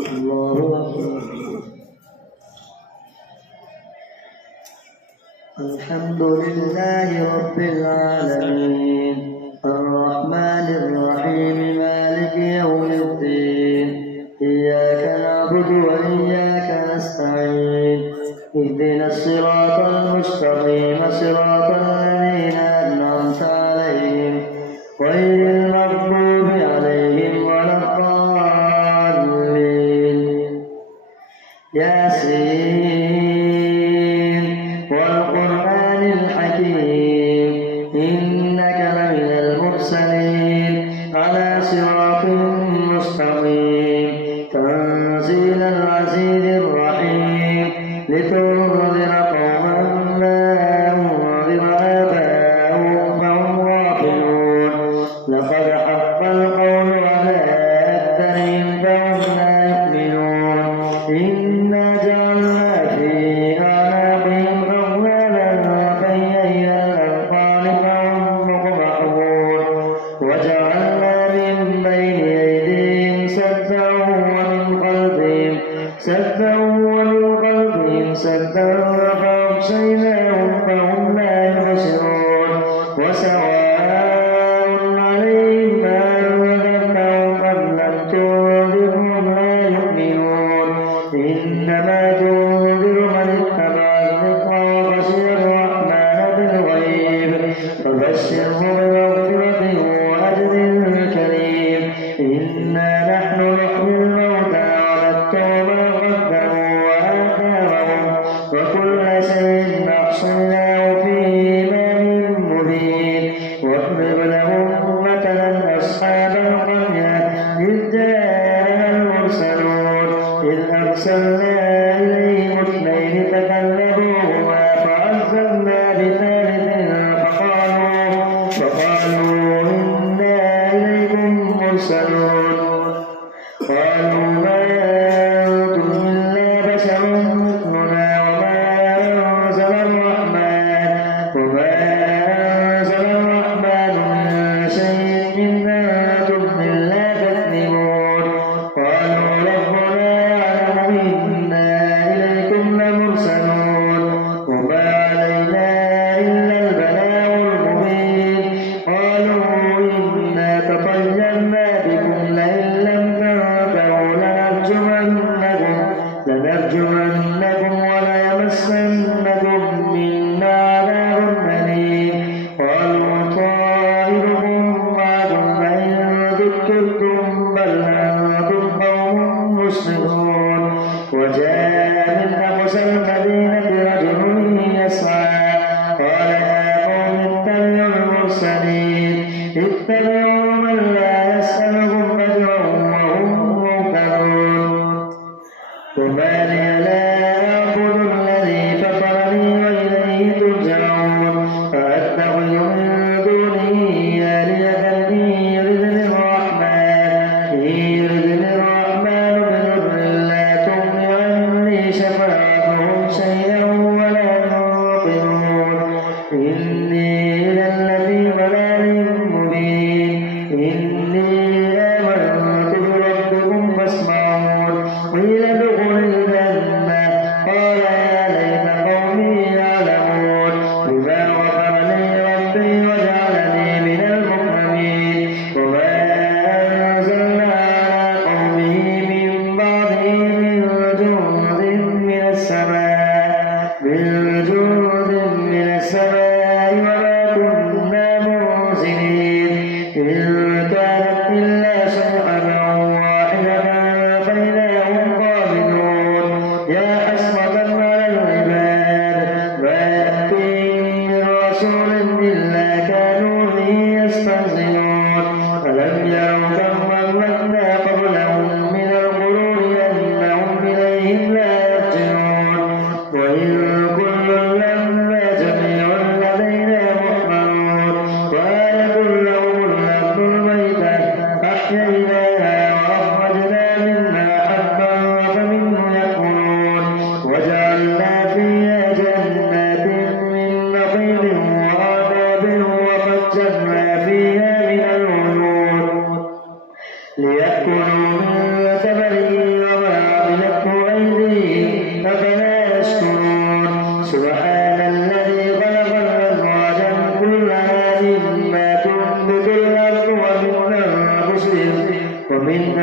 الله أكبر. الحمد لله رب العالمين الرحمن الرحيم مالك يوم الدين إياك نعبد وإياك نستعين اهدنا الصراط المستقيم صراط الذين أنعمت عليهم غير المغضوب عليهم ولا الضالين. ياسين والقرآن الحكيم إنك لمن المرسلين على صراط مستقيم تنزيل العزيز الرحيم لتنذر قوما ما أنذر آباؤهم فهم غافلون. لقد حق القول على أكثرهم فهم لا يؤمنون. إنا جعلنا في أعناقهم أغلالا فهي الأذقان فهم مقمحون. وجعلنا من بين أيديهم سدا ومن خلفهم سدا فأغشيناهم فهم لا يبصرون. وسواء عليهم أنذرتهم أم لم تنذرهم لا يؤمنون. إنما تنذر من اتبع الذكر وخشي الرحمن بالغيب فبشره بمغفرة وأجر كريم. إنا نحن نحيي الموتى ونكتب ما قدموا وآثارهم وكل شيء أحصيناه في إمام مبين. واضرب لهم مثلا أصحاب القرية إذ جاءها المرسلون إذ أرسلنا إليهم اثنين فكذبوهما فعززنا بثالث فقالوا إنا إليكم مرسلون. قالوا ما أنتم إلا بشر مثلنا وما أنزل الرحمن من شيء إن أنتم إلا تكذبون. قالوا ربنا يعلم إنا إليكم لمرسلون وما علينا إلا البلاغ المبين. قالوا إنا تطيرنا بكم لئن لم تنتهوا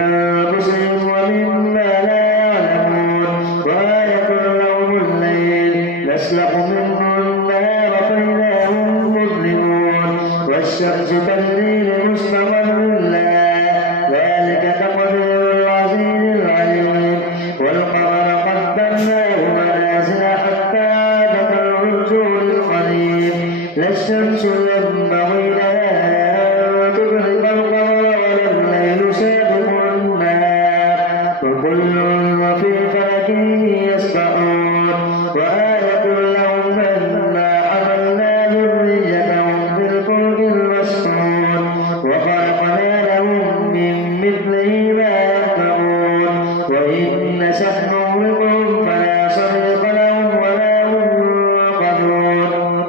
أنفسهم ومما لا يعلمون وآية لهم الليل نسلخ منه النهار فإذا هم مظلمون والشمس تجري لمستقر لها ذلك تقدير العزيز العليم والقمر قدرناه منازل حتى عاد كالعرجون القديم لا الشمس ينبغي لها أن تدرك القمر ولا الليل سابق النهار وكل في فلك يسبحون وآية لهم أنا حملنا ذريتهم في الفلك المشحون وخلقنا لهم من مثله ما يركبون وإن نشأ نغرقهم فلا صريخ لهم ولا هم ينقذون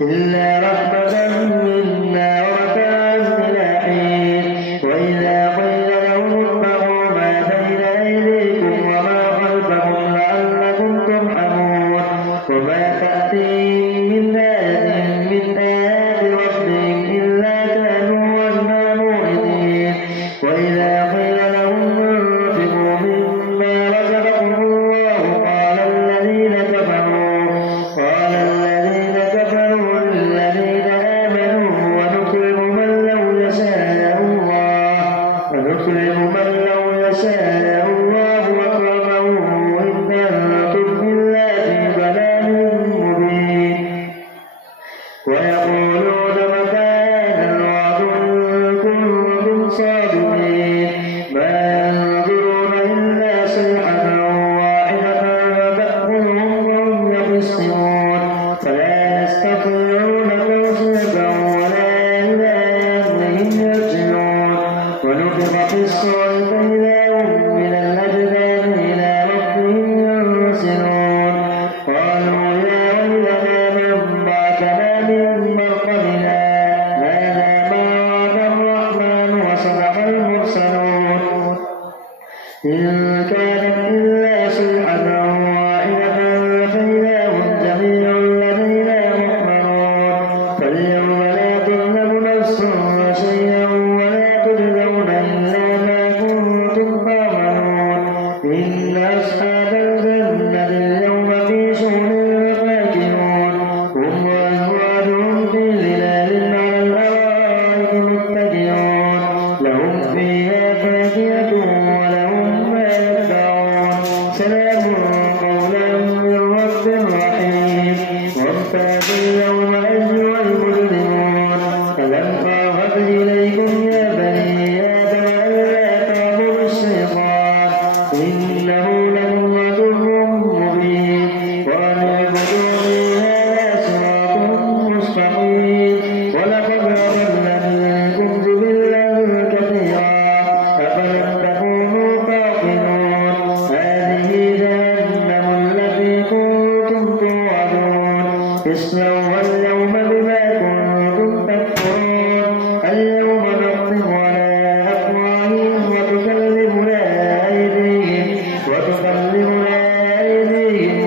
إلا رحمة منا ومتاعا إلى حين وإذا قيل لهم اتقوا ما بين أيديكم وما خلفكم لعلكم ترحمون وما تأتيهم من آية من آيات ربهم إلا كانوا عنها معرضين وإذا قيل لهم انفقوا مما رزقكم الله قال الذين كفروا للذين آمنوا ونكرم من لو يشاء الله أكرمه إن أنتم إلا في ضلال مبين ويقولون متى هذا الوعد إن كنتم صادقين ما ينظرون إلا صيحة واحدة تأخذهم وهم يخصمون فلا يستطيعون توصية ولا إلى أهلهم يرجعون ونفخ في الصور فإذا هم من الأجداث إلى ربهم ينسلون قالوا يا ويلنا من بعثنا من مرقدنا هذا ما وعد الرحمن وصدق المرسلون إن كانت إلا صيحة واحدة فإذا هم جميع لدينا محضرون فاليوم لا تظلم نفس شيئا ولا تجزون إلا ما كنتم تعملون إن أصحاب الجنة اليوم في شغل فاكهون هم وأزواجهم في ظلال على الأرائك متكئون لهم فيها فاكهة ولهم ما يدعون سلام قولا من رب رحيم وامتازوا اليوم أيها المجرمون ألم أعهد إليكم يا بني آدم ألا تعبدوا الشيطان إنه لكم عدو مبين وأن اعبدوني هذا صراط مستقيم ولقد أضل منكم جبلا كثيرا أفلم تكونوا تعقلون هذه جهنم التي كنتم توعدون اصلوها اليوم بما كنتم تكفرون اليوم نختم على أفواههم وتكلمنا أيديهم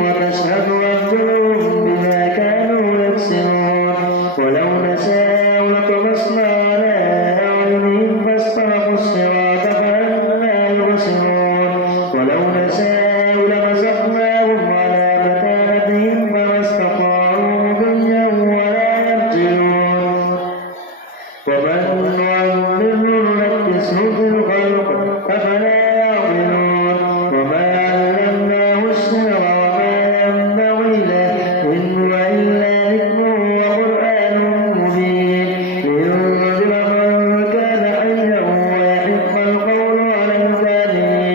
وتشهد أرجلهم بما كانوا يكسبون ولو نشاء لطمسنا على أعينهم فاستبقوا الصراط فأنى يبصرون ولو نشاء لمسخناهم على مكانتهم فما استطاعوا مضيا ولا يرجعون ومن نعمره نكسه في الخلق أفلا يعقلون وما علمناه الشعر وما ينبغي له إن هو إلا ذكر وقرآن مبين لينذر من كان حيا ويحق القول على الكافرين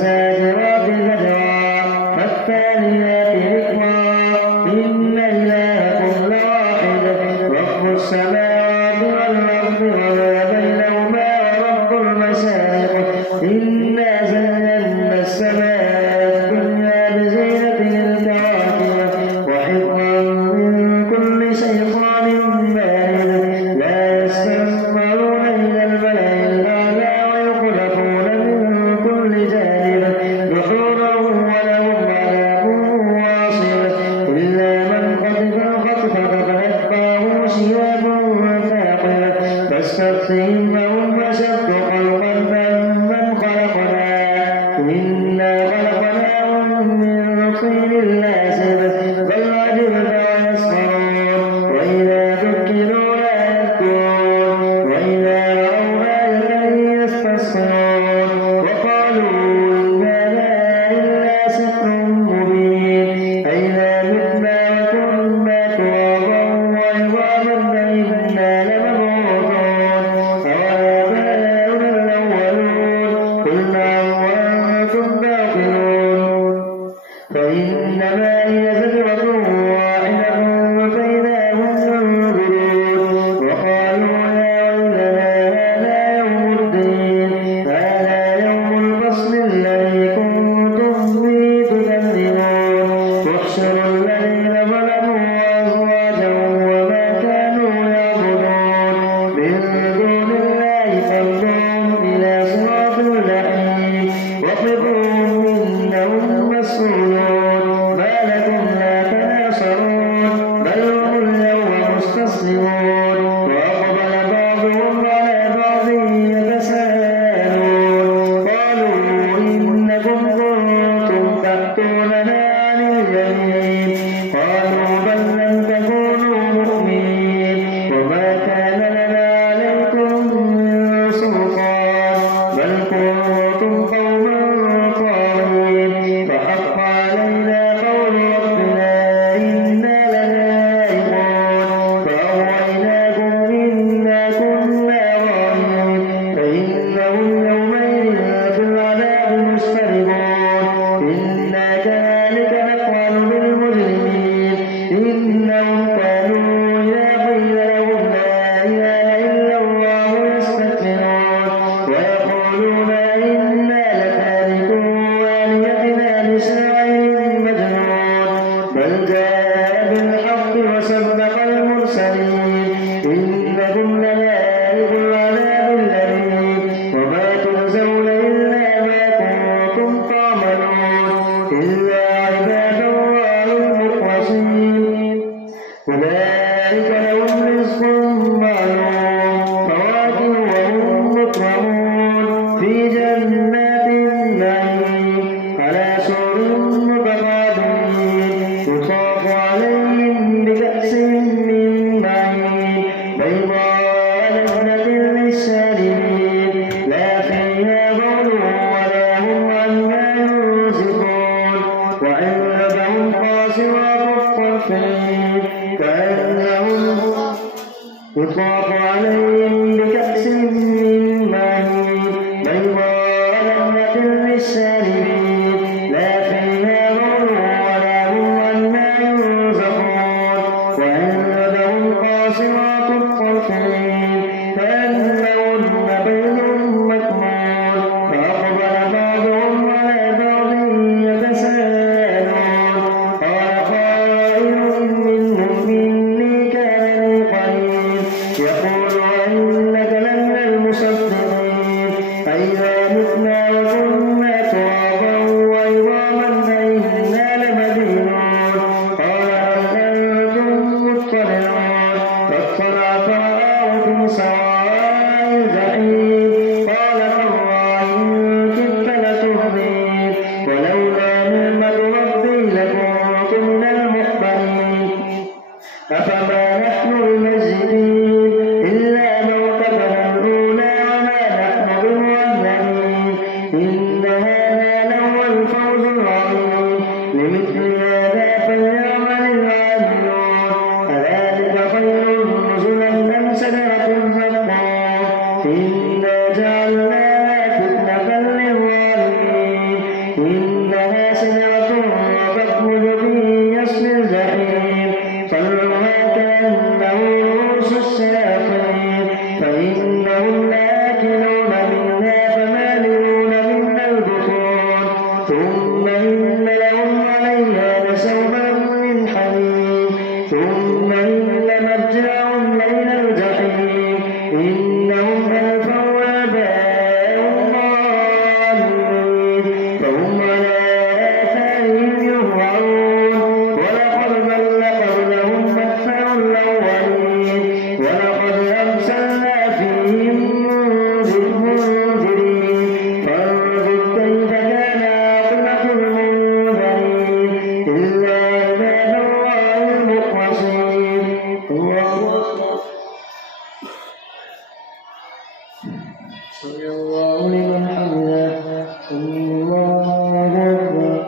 فالزاجرات زجرا فالتاليات ذكرا إن إلهكم لواحد رب السماوات والأرض وما بينهما ورب المشارق إنا زينا السماء الدنيا بزينة الكواكب وحفظا من كل شيطان مارد لا يستكبرون إلى الملأ الأعلى ويقذفون من كل جانب دحورا ولهم عذاب واصب إلا من خطف الخطفة فأتبعه شهاب ثاقب فاستفتهم فهم أشد خلقا ممن خلقنا إنا خلقناهم من طين لازب بل عجبت ويسخرون وإذا ذكروا لا يذكرون وإذا رأوا آية يستسخرون وقالوا إن هذا إلا سحر مبين أئذا متنا وكنا ترابا وعظاما إنا لمبعوثون أوآباؤنا الأولون قل نعم وأنتم داخلون فإنما هي زجرة واحدة فإذا هم ينظرون وقالوا يا ويلنا هذا يوم الدين هذا يوم الفصل الذي كنتم به تكذبون واحشروا الذين ظلموا وأزواجهم وما كانوا يعبدون من دون الله فاهدوهم إلى صراط الجحيم وقفوهم إنهم مسؤولون ما لكم لا تناصرون بل هم اليوم مستسلمون وأقبل بعضهم على بعض يتساءلون قالوا إنكم كنتم تأتوننا عن اليمين قالوا بل لم تكونوا مؤمنين وما كان لنا عليكم من سلطان بل كنتم قوما طاغين فحق علينا قول ربنا إنا لذائقون فأغويناكم إنا كنا غاوين فإنهم يومئذ في العذاب مشتركون إنا كذلك نفعل بالمجرمين إنهم كانوا إذا قيل لهم لا إله إلا الله يستكبرون ويقولون إنا لتاركو آلهتنا لشاعر مجنون بل جاء بالحق وصدق المرسلين إنكم لذائق العذاب الأليم وما تجزون إلا ما كنتم تعملون إلا عباد الله المخلصين أولئك لهم رزق معلوم فواكه وهم مكرمون في جنات النعيم على سرر متقابلين يطاف عليهم بكأس من معين بيضاء لذة للشاربين لا فيها غول ولا هم عنها ينزفون وعندهم قاصرات الطرف عين كأنهم يطاف عليهم بكأس من معين بيضاء لذة للشاربين لا فيها غول ولا هم عنها ينزفون وعندهم قاصرات الطرف عين كأنهن بيض مكنون فأقبل بعضهم على بعض يتساءلون قال قائل منهم إني كان لي قرين يقول إنها سدرة تخرج في أصل الجحيم طلعها كأنه رؤوس الشياطين فإنهم لآكلون منها فمالئون منها البطون ثم إن لهم عليها لشوبا من حميم ثم إن مرجعهم إلى الجحيم إنهم ألفوا آباءهم ضالين فهم على آثارهم يهرعون ولقد ضل قبلهم أكثر الأولين ولقد أرسلنا فيهم منذرين فانظر كيف كان عاقبة المنذرين إلا عباد الله المخلصين. الله أكبر. سمع الله لمن حمده. الله أكبر.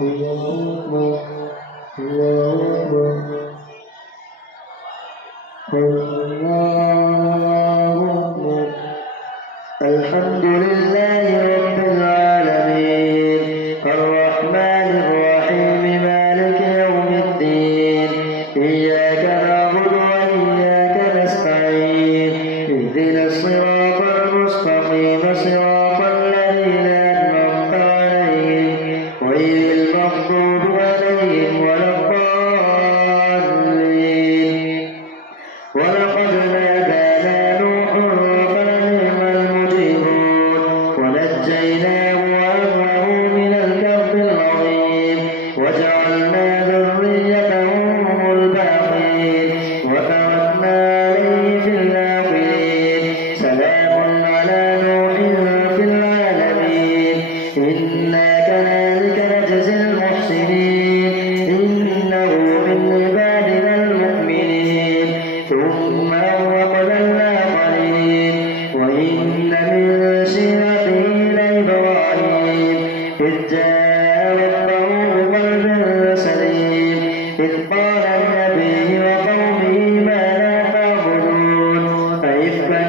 الله أكبر. الله أكبر. الله أكبر. الحمد لله رب العالمين الرحمن الرحيم مالك يوم الدين إياك نعبد وإياك نستعين اهدنا الصراط المستقيم صراط الذين أنعمت عليهم غير المغضوب عليهم ولا الضالين. ولقد نادانا نوح فلنعم المجيبون ونجيناه وأهله من الكرب العظيم وجعلنا ذريته هم الباقين وتركنا عليه في الآخرين سلام على نوح في العالمين إنا كذلك نجزي المحسنين إنه من عبادنا المؤمنين ثم أغرقنا الآخرين وإن من شيعته لإبراهيم إذ جاء ربه بقلب سليم إذ قال لأبيه وقومه ما تعبدون أئفكا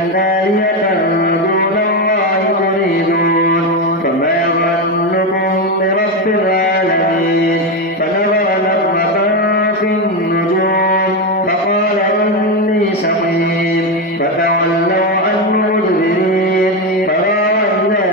آلهة دون الله تريدون فما ظنكم برب العالمين فنظر نظرة في النجوم فقال إني سقيم فتولوا عنه مدبرين فراغ إلى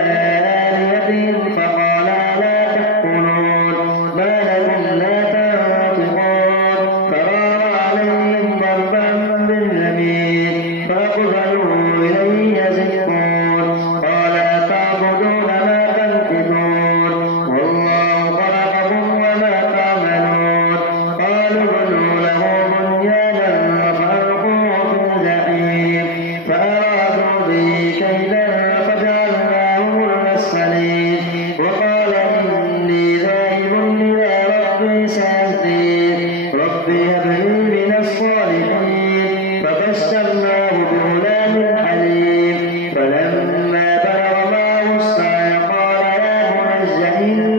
آلهتهم فقال لا تأكلون ما لكم لا تنطقون فراغ عليهم ضربا باليمين فأقبلوا إليه يزفون قال أتعبدون ما تنحتون والله خلقكم وما تعملون قالوا ابنوا له بنيانا فألقوه في الجحيم فأرادوا به كيدا فجعلناهم الأسفلين وقال إني ذاهب إلى ربي سيهدين ربي هب لي من الصالحين فبشرناه بغلام حليم فلما بلغ معه السعي قال يا بني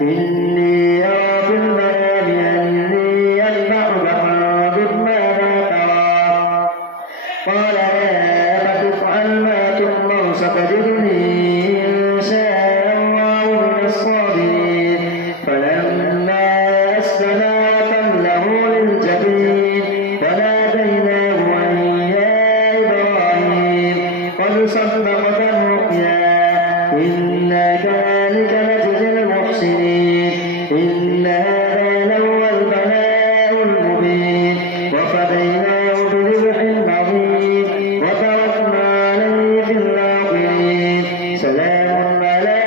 إني أرى في المنام أني أذبحك فانظر ماذا ترى قال يا أبت افعل ما تؤمر ستجدني إن شاء الله من الصابرين فلما أسلما وتله للجبين فناديناه أن يا إبراهيم قد صدقت الرؤيا إنا كذلك نجزي المحسنين إن هذا لهو البلاء المبين وفديناه بذبح عظيم وتركنا عليه في الآخرين سلام على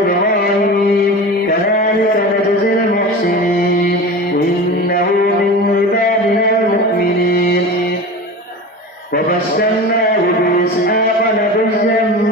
إبراهيم كذلك نجزي المحسنين إنه من عبادنا المؤمنين وبشرناه بإسحاق نبيا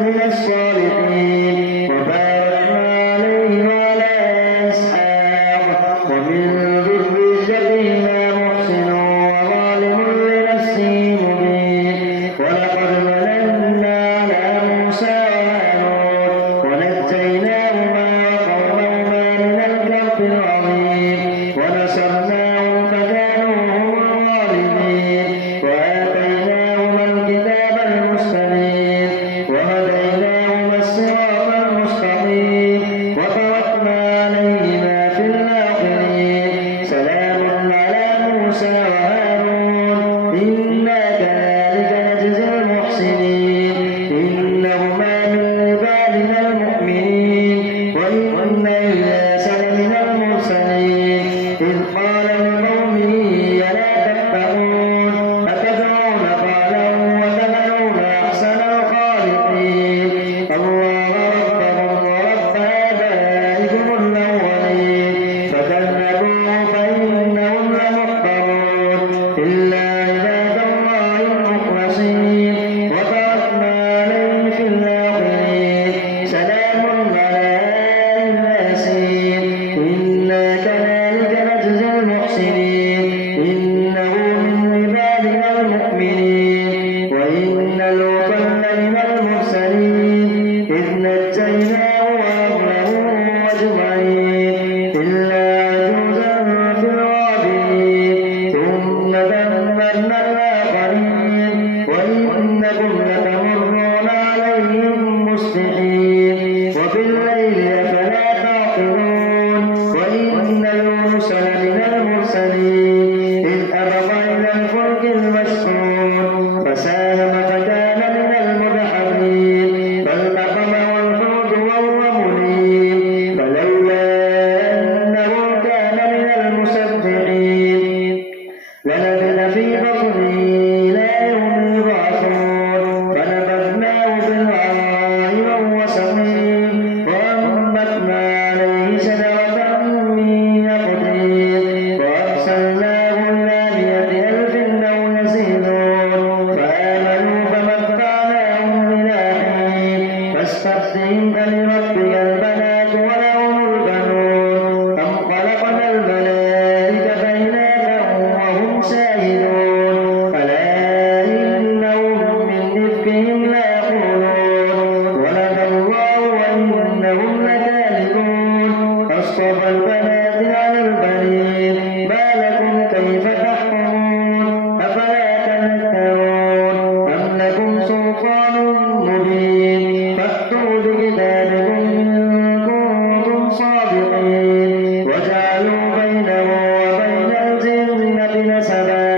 بحسدهم فلربك البنات ولهم البنون أم خلقنا الملائكة إناثا وهم شاهدون ألا إنهم من إفكهم ليقولون ولد الله وإنهم لكاذبون أصطفى البنات على البنين ما لكم كيف تحكمون أفلا تذكرون أم لكم سلطان مبين فأتوا بكتابكم إن كنتم صادقين وجعلوا بينه وبين الجنة نسبا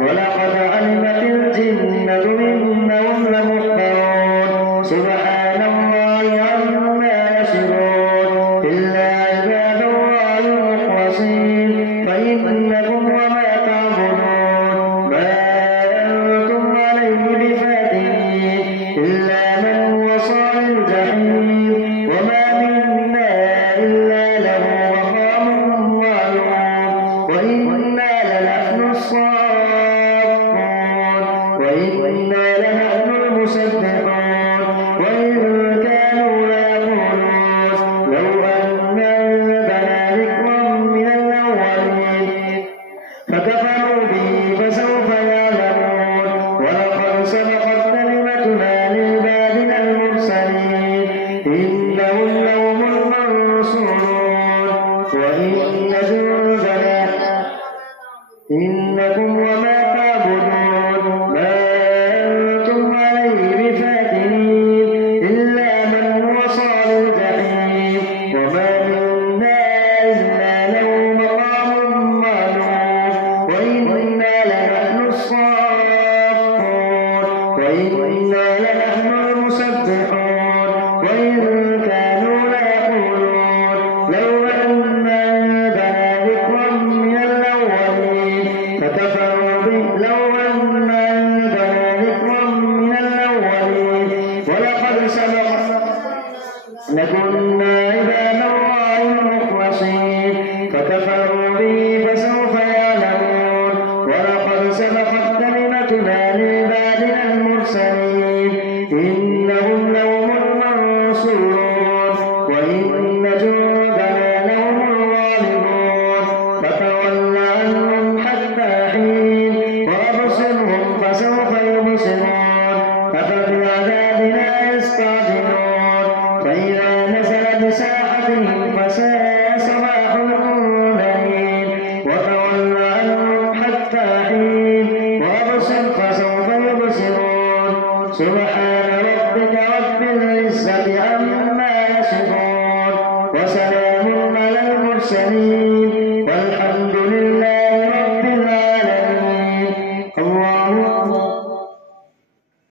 ولقد علمت الجنة إنهم لمحضرون سبحان الله عما يصفون إلا عباد الله المخلصين فإنكم وما تعبدون ما أنتم عليه بفاتنين إلا من هو صال الجحيم وما منا إلا له مقام معلوم وإنا لنحن الصافون وإنا لنحن المسبحون وإن كانوا ليقولون لو أن عندنا ذكرا من الأولين فكفروا به فسوف يعلمون ولقد سبقت كلمتنا لعبادنا المرسلين إنهم لهم المنصورون وإن جندنا إنكم وما تعبدون ما أنتم عليه بفاتنين إلا من هو صال الجحيم وما منا إلا له مقام معلوم وإنا لنحن الصافون وإنا لنحن المسبحون وإن كانوا ليقولون لو أن عندنا ذكرا من الأولين فكفروا به لو أن عندنا ذكرا من الأولين ولقد سبق لكنا عباد الله المخلصين فكفروا به فسوف يعلمون ولقد سبقت كلمتنا لعبادنا المرسلين إنهم لهم المنصورون وإن جندنا لهم الغالبون فتول عنهم حتى حين وأبصرهم فسوف يبصرون أفبعذابنا يستعجلون فإذا نزل بساحتهم فساء صباح المنذرين وتول عنهم حتى حين وأبصر فسوف يبصرون سبحان ربك رب العزة عما يصفون وسلام على المرسلين